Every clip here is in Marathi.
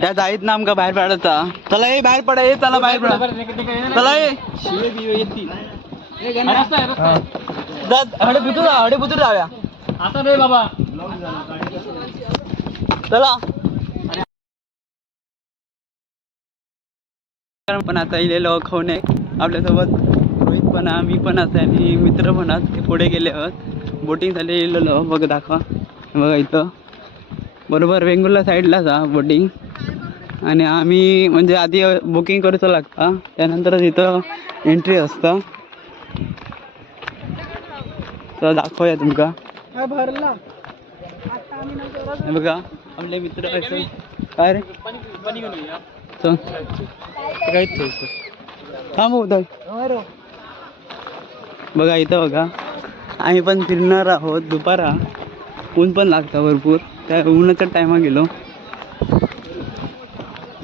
त्या जाईत ना आमका बाहेर पडायचा चला ये बाहेर पडा ये चला बाहेर पडा. चला ये हडे बुतूर हडे बुतूर जाऊया आता नाही बाबा चला. पण आता इलेलो खाऊन आपल्यासोबत रोहित पण आहे मी पण असं आणि मित्र पण आहेत ते पुढे गेले आहोत. बोटिंग झाले इलेलो बघ दाखवा. बघा इथं. बरोबर वेंगुर्ला साईडलाच हा बोटिंग आणि आम्ही म्हणजे आधी बुकिंग करूचं लागता त्यानंतरच इथं एंट्री असतं. तर दाखवूया तुमका. भरला. हे बघा आपले मित्र आहेत. काय रे? चल. थांब उदय. बघा इथं बघा. आम्ही पण फिरणार आहोत दुपारा. ऊन पण लागतं भरपूर. त्या उन्हाच्या टायमा गेलो.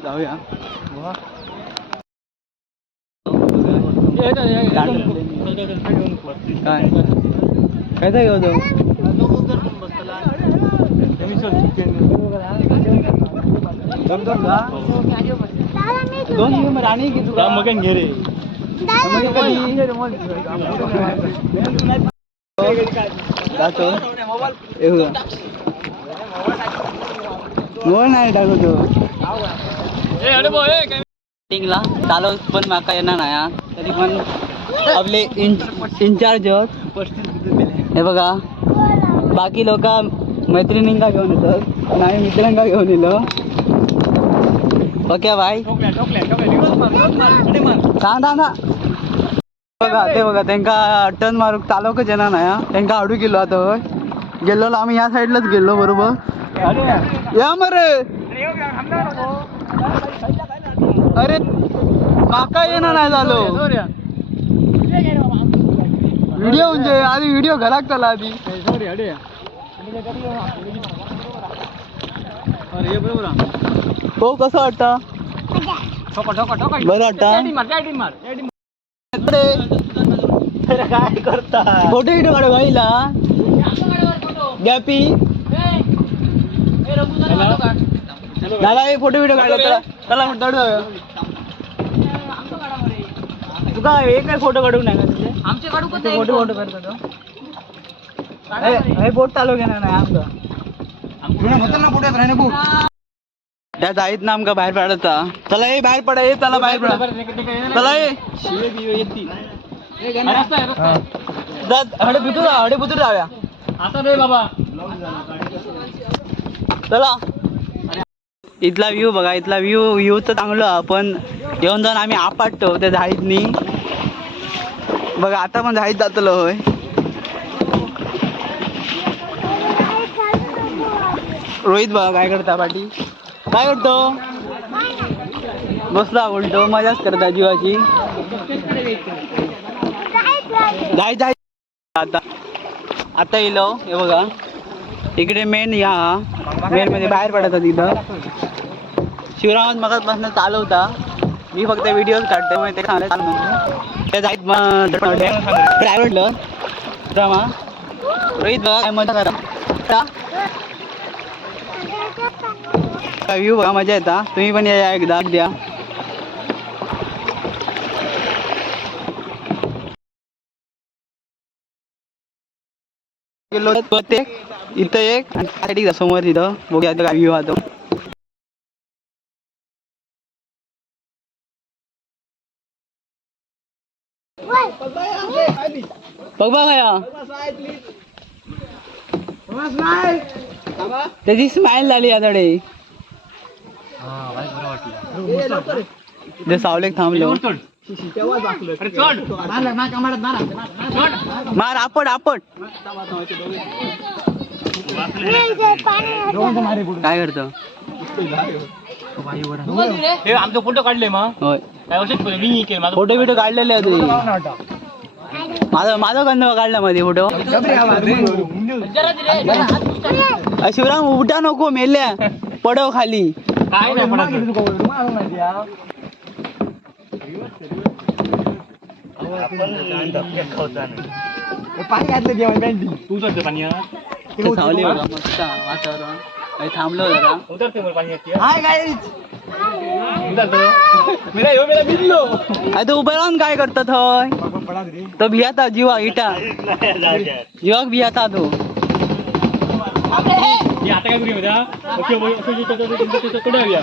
जाऊया. काय? काय काय घेऊ दोन मग राणी घे तुला मगन घे रे. मग कधी जातो मोबाईल नाही टाकतो मीटिंगला चालव पण माका येणार नाही. तरी पण आपले इन्चार्ज हे बघा. बाकी लोक मैत्रिणींका घेऊन येतात आणि आम्ही मित्रांका घेऊन येलो. Okay bye. थांब थांब थांब. बघा ते बघा त्यांका टर्न मारूक चालवकच येणार नाही. त्यांका हाडू गेलो आता होय. गेलो आम्ही या साईडलाच गेलो बरोबर. या मरे अरे माका येणार नाही झालो. व्हिडिओ म्हणजे आधी व्हिडिओ घराक चला आधी. हो कसं वाटतं? बरं वाटतं. काय करता? फोटो व्हिडिओ काढू गाईला. गॅपी. दादा हे फोटो व्हिडिओ काढला चला चला जाऊया. तुका हे काय फोटो काढू नाही का तुझे आमचे काढू ते फोटो फोटो करतो हे- बोट चालू घेणार नाही आमका त्या जाईत ना आमका बाहेर पडायचा चला ये बाहेर पडा ये चला बाहेर पडा. चला ये हडे बुतूर जा, हडे बुतूर जाऊया. आता नाही बाबा चला. इथला व्ह्यू बघा इथला व्ह्यू व्ह्यू तर चांगलं पण येऊन जाऊन आम्ही आपटतो त्या झाडीतनी बघा आता पण झाडीत जातलो होय. रोहित बघा काय करता पाठी काय म्हणतो? बसला म्हणतो मजाच करता जीवाची. जाय जाय. आता आता येलो हे बघा. इकडे मेन या मेन मध्ये बाहेर पडतात तिथं बसणं चालू चालवता मी फक्त व्हिडिओज काढते मग ते सांगायचं ते जाईत प्रायव्हेटलं रमा. रोहित बघा काय मजा करा व्ह्यू बघा मजा येता तुम्ही पण या एकदा द्या ते इथं एक आणि समोर तिथं बघूया काय व्ह्यू हा तो बघ बघ त्याची स्माइल झाली याकडे ते सावलेक थांबलो. मार आपट आपट. काय करतो? हे आमचे फोटो काढले मग. फोटो बिटो काढलेले आहे तुम्ही माझा माझा गंध काढला मध्ये फोटो. शिवराम उठा नको मेल्या. पडव खाली. काय नाही म्हणायचं तू चढतो पाणी हा? ते सावली बघा मस्त वातावरण. काही थांबलो जरा उतरते पाणी येते हाय काय तो उभं राहून काय करतात होय? तो भियाता जीवा इटा. जीवाक भियाता तो हे आता काय करूया आहे? कडे आहे.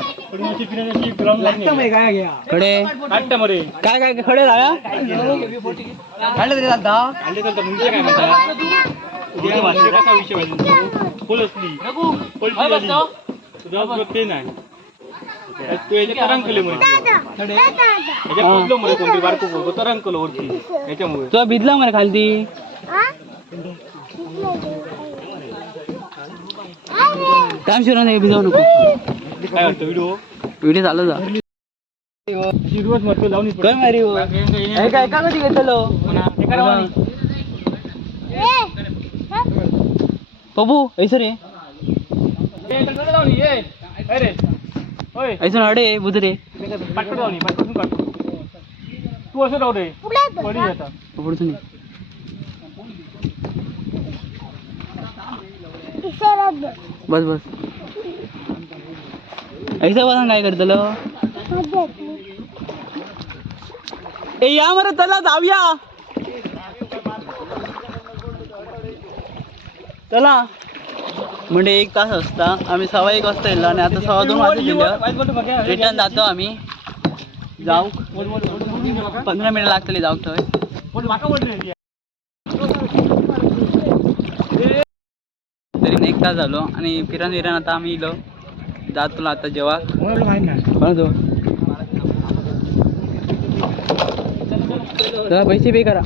आहे. मरे. काय काय खडे झाला काढले तरी चालता आले तर तर म्हणजे काय आहे? म्हणजे कसा विषय आहे. पलटी झाली. तुझा ते नाही तू याच्या तरंगले म्हणे याच्या पोचलो म्हणे कोणती बारको तरंगलो वरती. याच्यामुळे. तुला भिजला मला खालती. काम शिरा नाही भिजावू नको. काय वाटतं व्हिडिओ व्हिडिओ चालू जा. काय मारी हो? हे काय का कधी घेतलो पप्पू ऐसर रे ऐसून अडे बुधरे. तू असं राहू दे. पडी आता पुढचं नाही. बस बस. ऐसा बघा काय करतलो ए या मरे चला जाऊया. चला. म्हणजे एक तास असता. आम्ही सव्वा एक वाजता येलो आणि आता सव्वा दोन वाजता रिटर्न जातो आम्ही. जाऊ. पंधरा मिनिट लागतली जाऊ थंय तरी एक तास झालो आणि फिरण विरण आता आम्ही इलो. जातो आता जेव्हा. पैसे पे करा.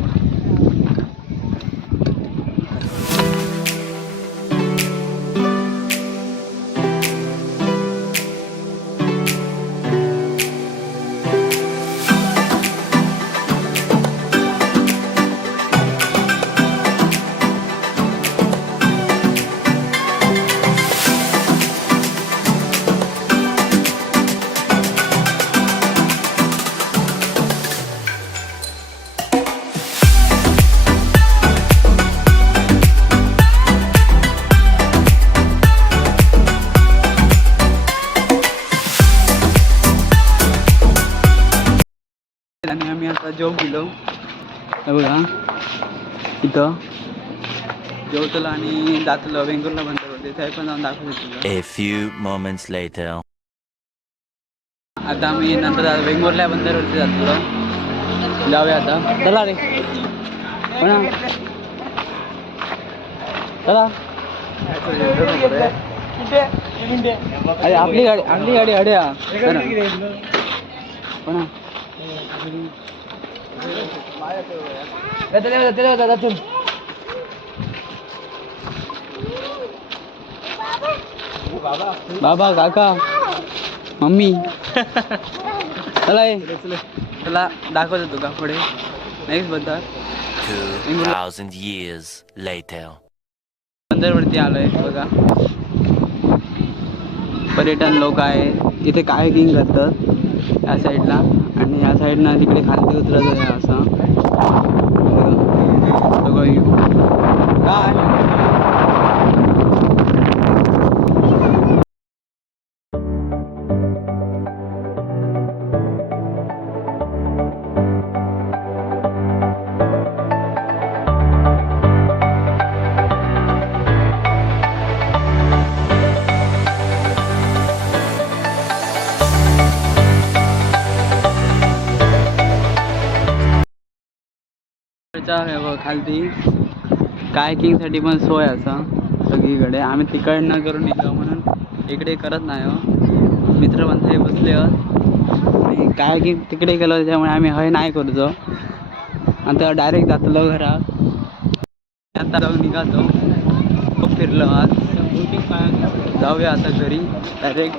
जेव गेलो हे बघा. इथं. जेवतलो आणि जातलो वेंगुर्ला बंदर होते थंय पण जाऊन दाखवत A few moments later. आता आम्ही नंतर वेंगुर्ला बंदरवरती जातलो. जाऊया आता. चला रे. म्हणा चला. अरे आपली गाडी आपली गाडी अड्या. बाबा काका मम्मी. चला ये चला दाखवतो तुका पुढे. नेक्स्टबद्दल 2,000 years later. बंदरवरती आलोय बघा. पर्यटन लोक आहे इथे कायकिंग करतात. या साईडला. आणि या साईडनं तिकडे खालती उतरत आहे असं. सगळं काय? खालती कायकिंगसाठी पण सोय असा सगळीकडे. आम्ही तिकडनं करून येलो म्हणून इकडे करत नाही हो. मित्र हे बसले आहोत आणि कायकिंग तिकडे गेलो त्यामुळे आम्ही हय नाही करतो. आता डायरेक्ट जातलो घरा आता जाऊन निघातो खूप फिरलो आज. जाऊया आता घरी. डायरेक्ट